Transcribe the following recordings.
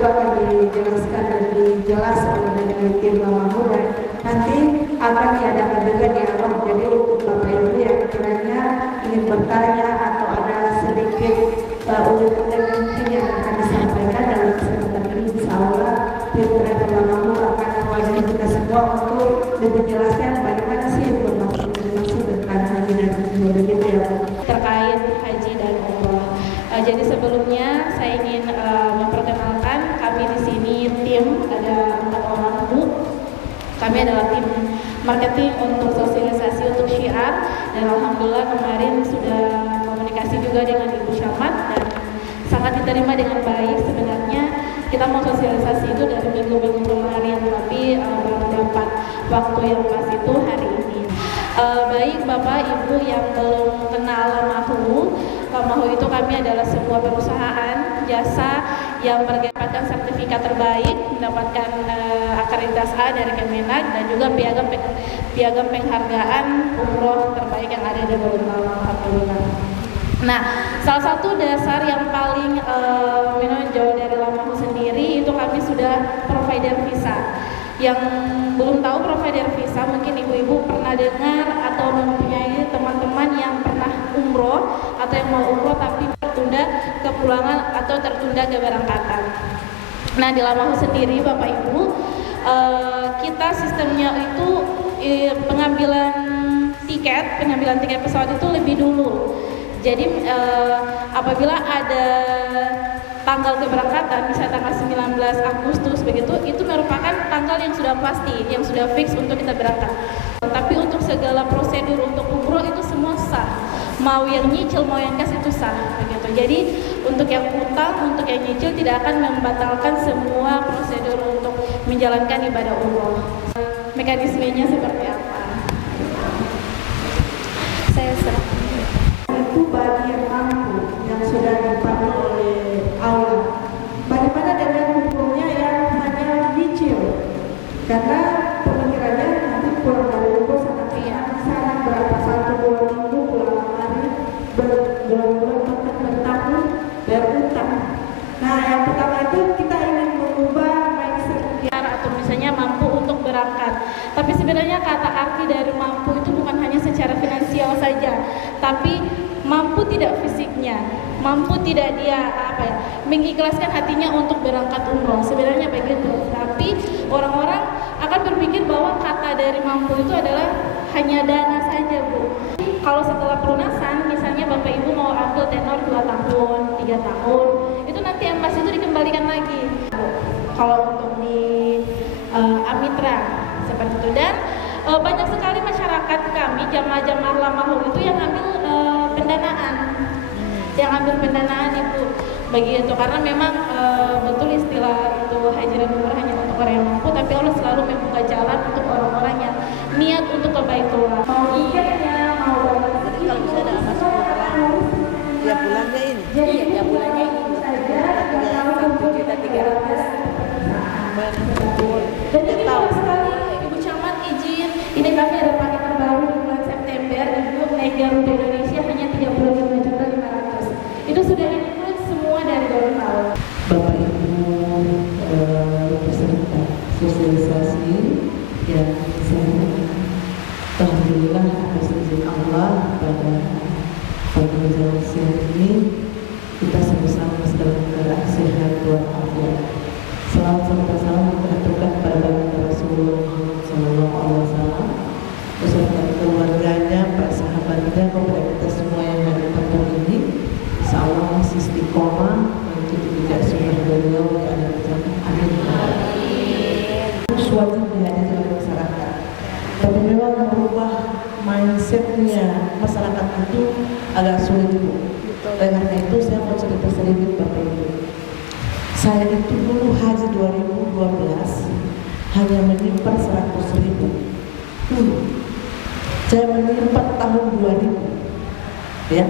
itu akan dijelaskan dan dijelaskan oleh tim Lamahur, dan nanti akan diadakan juga dialog. Jadi untuk Bapak Ibu yang kiranya ingin bertanya atau ada sedikit unek-unek mungkin yang akan disampaikan dalam kesempatan ini, insya Allah tim Lamahur akan mewajibkan kita semua untuk lebih jelaskan bagaimana sih informasi tentang haji dan umroh begitu ya Bu. Terkait haji dan umroh. Jadi sebelumnya saya ingin memperkenalkan kami di sini tim ada 4 orang Bu. Kami adalah tim marketing untuk sosialisasi untuk syiar, dan alhamdulillah kemarin sudah komunikasi juga dengan Ibu Camat dan sangat diterima dengan baik. Sebenarnya kita mau sosialisasi itu dari minggu-minggu kemarin, tapi baru dapat waktu yang pas itu hari ini. Baik Bapak Ibu yang belum kenal Lamahu itu kami adalah sebuah perusahaan jasa yang mendapatkan sertifikat terbaik, mendapatkan akreditasi A dari Kemenag, dan juga piagam penghargaan umroh terbaik yang ada di Gorontalo. Alhamdulillah. Nah, salah satu dasar yang paling menonjol dari Lamahu sendiri itu kami sudah provider visa. Yang belum tahu provider visa, mungkin ibu-ibu pernah dengar atau mempunyai teman-teman yang pernah umroh atau yang mau umroh tapi tertunda kepulangan atau tertunda keberangkatan. Nah, di Lamahu sendiri Bapak Ibu, kita sistemnya itu pengambilan tiket pesawat itu lebih dulu. Jadi apabila ada tanggal keberangkatan, misalnya tanggal 19 Agustus begitu, itu merupakan tanggal yang sudah pasti, yang sudah fix untuk kita berangkat. Tapi untuk segala prosedur untuk umroh itu semua sah. Mau yang nyicil, mau yang cash itu sah begitu. Jadi untuk yang utang, untuk yang nyicil tidak akan membatalkan semua prosedur untuk menjalankan ibadah umroh. Mekanismenya seperti apa? Saya serah. Itu bagi yang mampu, yang sudah dipandu oleh Allah. Bagaimana dengan hukumnya yang hanya nyicil? Karena pemikirannya nanti pulang dari umroh sangat berapa 1-2 minggu pulang hari berbulan-bulan bahkan bertahun berutang. Nah, yang pertama itu kita ingin mengubah mindset atau misalnya mampu untuk berangkat. Tapi sebenarnya kata arti dari mampu itu bukan hanya secara finansial saja, tapi mampu tidak fisiknya, mampu tidak dia mengikhlaskan hatinya untuk berangkat umroh. Sebenarnya begitu. Tapi orang-orang akan berpikir bahwa kata dari mampu itu adalah hanya dana saja, Bu. Kalau setelah pelunasan, misalnya Bapak Ibu mau ambil tenor 2 tahun, 3 tahun, itu nanti emas itu dikembalikan lagi. Kalau untuk di Amitra seperti itu, dan banyak sekali masyarakat kami jamaah-jamaah Lamahu itu yang ambil pendanaan Ibu begitu, karena memang betul istilah itu haji dan umroh hanya untuk orang yang mampu, tapi Allah selalu membuka jalan untuk orang-orang yang niat untuk ke Baitullah. Mau tiketnya, mau jadi kalau misalnya ada masuk tiap bulannya ini, iya tiap bulannya ini dan ini banyak sekali Ibu Camat izin. Ini kami ada paket terbaru di bulan September, Ibu naik Garuda Indonesia hanya 35.500.000. Itu sudah include semua dari Gorontalo. Bapak Ibu peserta sosialisasi yang saya alhamdulillah atas izin Allah pada pagi siang ini kita sama-sama dalam keadaan sehat walafiat. Salam serta salam teratukan pada Rasulullah Sallallahu Alaihi Wasallam beserta keluarganya, para sahabatnya, kepada kita semua yang ada di tempat ini. Insya Allah masih istiqomah untuk tidak sunnah beliau yang ada di sana. Amin. Wajib dihadirkan oleh masyarakat. Tapi memang merubah mindsetnya masyarakat itu agak sulit, Bu. Karena itu saya mau cerita sedikit Bapak Ibu. Saya itu dulu haji 2012 hanya menyimpan 100.000. Saya menyimpan tahun 2000. Ya.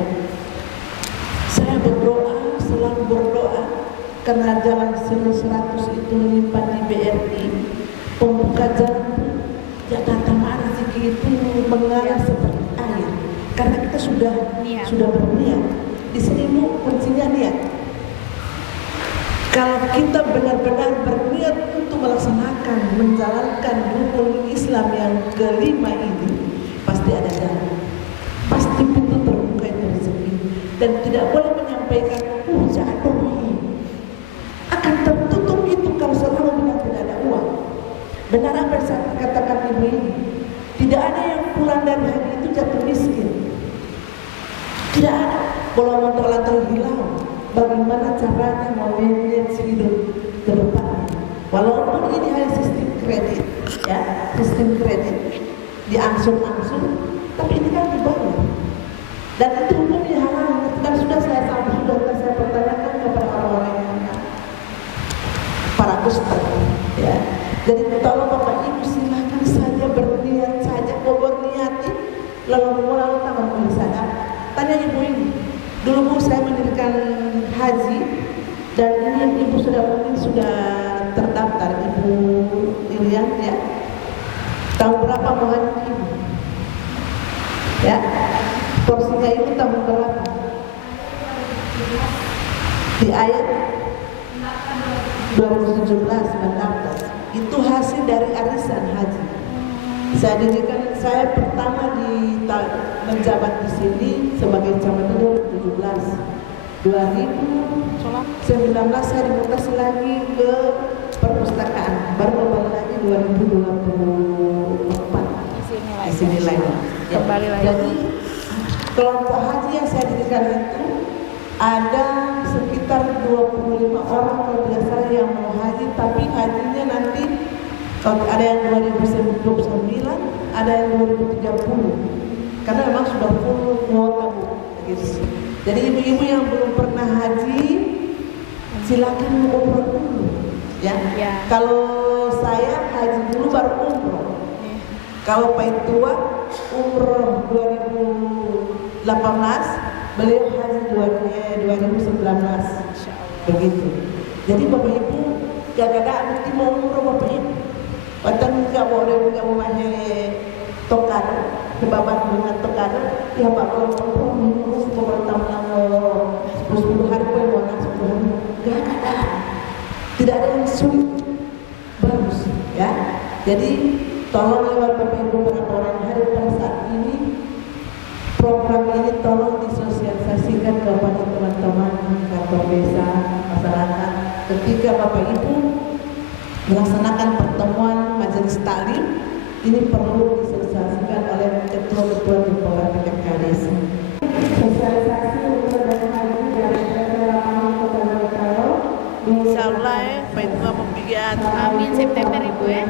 Saya berdoa, selalu berdoa karena jalan 100 itu menyimpan di BRI, pembuka jalan Jakarta rezeki itu mengalir seperti air. Karena kita sudah berniat. Di sini Bu kuncinya niat. Kalau kita benar-benar berniat untuk melaksanakan, menjalankan rukun Islam yang kelima ini, pasti ada jalan. Pasti pintu terbuka itu rezeki. Dan tidak boleh menyampaikan, jatuh ini. Akan tertutup itu kalau selalu bilang tidak ada uang. Benar apa yang saya katakan ibu ini? Tidak ada yang pulang dari haji itu jatuh miskin. Tidak ada. Kalau untuk lantai hilang, bagaimana caranya memanage hidup ke depannya? Walaupun ini hanya sistem kredit, ya, sistem kredit diangsur-angsur, tapi ini kan dibayar. Dan itu hukumnya halal. Dan sudah saya pertanyakan kepada orang-orang yang para ustaz, ya. Jadi tolong Bapak Ibu silakan saja berniat saja, berniati lalu mulai tangan di sana. Tanya ibu ini. Dulu Bu saya mendirikan haji dan ini ibu mungkin sudah terdaftar, Ibu Irian, ya. Tahun berapa mau haji ibu? Ya, porsinya ibu tahun berapa? Di ayat 2017 mendaftar. Itu hasil dari arisan haji. Saya pertama menjabat di sini sebagai camat 2017. 2019 saya dimutasi lagi ke perpustakaan, baru kembali lagi 2024 di sini lagi. Kembali lagi. Jadi kelompok haji yang saya dirikan itu ada sekitar 25 orang kalau tidak salah yang mau haji, tapi hajinya nanti kalau ada yang 2029, ada yang 2030, karena memang sudah full kuota Bu. Gitu. Jadi ibu-ibu yang belum pernah haji, silakan umroh dulu, ya. Kalau saya haji dulu baru umroh. Kalau Pak Tua umroh 2018, beliau haji 2019, begitu. Jadi Bapak Ibu kadang-kadang nanti mau umroh Bapak Ibu, padahal nggak mau tokar, kebabat dengan tokar, ya Pak kalau umroh minus tahun lalu 10 hari boleh mau langsung 10 hari, nggak ada, tidak ada yang sulit, bagus, ya. Jadi tolong lewat Bapak Ibu orang hari pada saat ini. Program ini tolong disosialisasikan kepada teman-teman kantor desa, masyarakat. Ketika Bapak Ibu melaksanakan pertemuan majelis taklim, ini perlu disosialisasikan oleh ketua-ketua di bawah PKK desa. Sosialisasi untuk dan haji dari Kota Karo. Insya Allah, Pak Ibu mau pergi. Amin September Ibu ya.